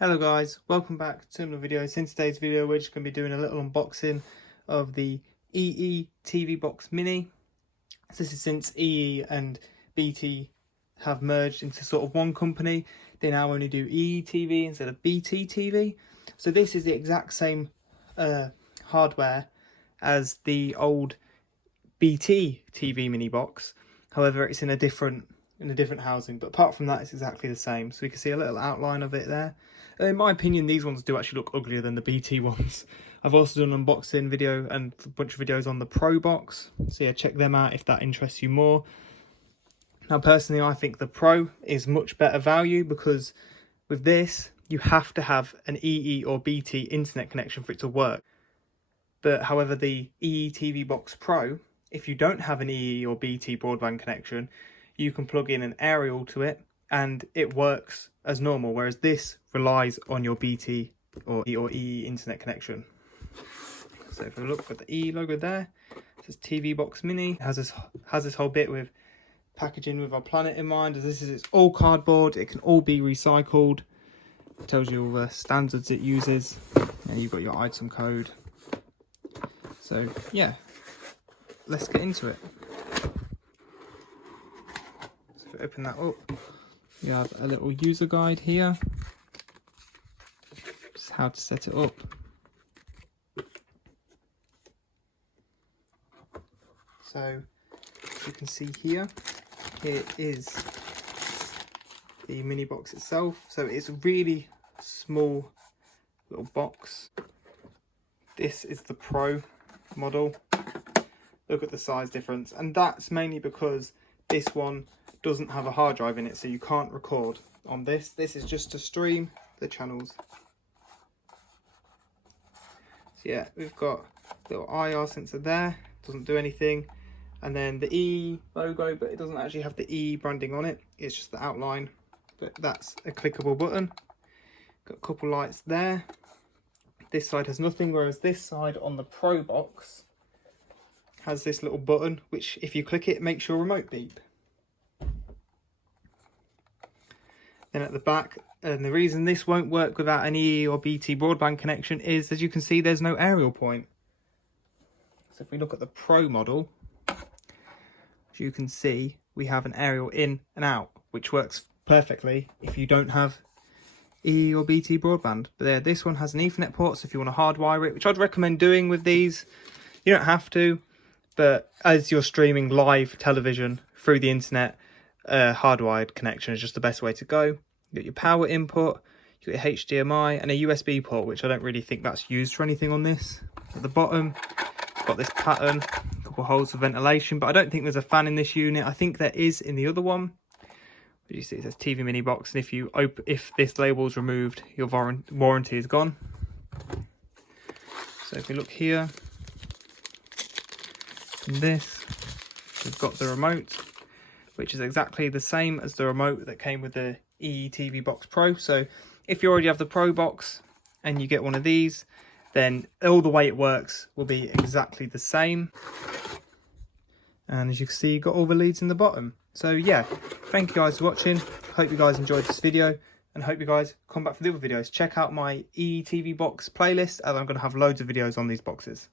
Hello guys, welcome back to another video. So in today's video we're just going to be doing a little unboxing of the EE TV Box Mini. So this is since EE and BT have merged into sort of one company. They now only do EE TV instead of BT TV. So this is the exact same hardware as the old BT TV mini box. However, it's in a different housing, but apart from that it's exactly the same. So we can see a little outline of it there. In my opinion, these ones do actually look uglier than the BT ones. I've also done an unboxing video and a bunch of videos on the Pro box, so yeah, check them out if that interests you more. Now personally, I think the Pro is much better value because with this you have to have an EE or BT internet connection for it to work. But however, the EE TV Box Pro, if you don't have an EE or BT broadband connection, you can plug in an aerial to it and it works as normal, whereas this relies on your BT or EE internet connection. So if we look at the E logo there, it says TV Box Mini. It has this whole bit with packaging with our planet in mind, as it's all cardboard, it can all be recycled. It tells you all the standards it uses, and you've got your item code. So yeah, let's get into it. So if we open that up, you have a little user guide here, just how to set it up. So as you can see here is the mini box itself. So it's a really small little box. This is the Pro model. Look at the size difference, and that's mainly because this one doesn't have a hard drive in it, so you can't record on this. This is just to stream the channels. So yeah, we've got a little IR sensor there, doesn't do anything, and then the E logo, but it doesn't actually have the E branding on it, it's just the outline, but that's a clickable button. Got a couple lights there. This side has nothing, whereas this side on the Pro box has this little button, which if you click it makes your remote beep. Then at the back, and the reason this won't work without an EE or BT broadband connection is, as you can see, there's no aerial point. So if we look at the Pro model, as you can see, we have an aerial in and out, which works perfectly if you don't have EE or BT broadband. But there, this one has an Ethernet port, so if you want to hardwire it, which I'd recommend doing with these, you don't have to, but as you're streaming live television through the internet, hardwired connection is just the best way to go. You got your power input, you got your HDMI and a USB port, which I don't really think that's used for anything on this. At the bottom, it's got this pattern, a couple holes for ventilation, but I don't think there's a fan in this unit. I think there is in the other one. But you see it says TV mini box, and if this label is removed, your warranty is gone. So if we look here, in this, we've got the remote, which is exactly the same as the remote that came with the EE TV Box Pro. So if you already have the Pro box and you get one of these, then all the way it works will be exactly the same. And as you can see, you've got all the leads in the bottom. So yeah, thank you guys for watching. Hope you guys enjoyed this video, and hope you guys come back for the other videos. Check out my EE TV Box playlist, as I'm going to have loads of videos on these boxes.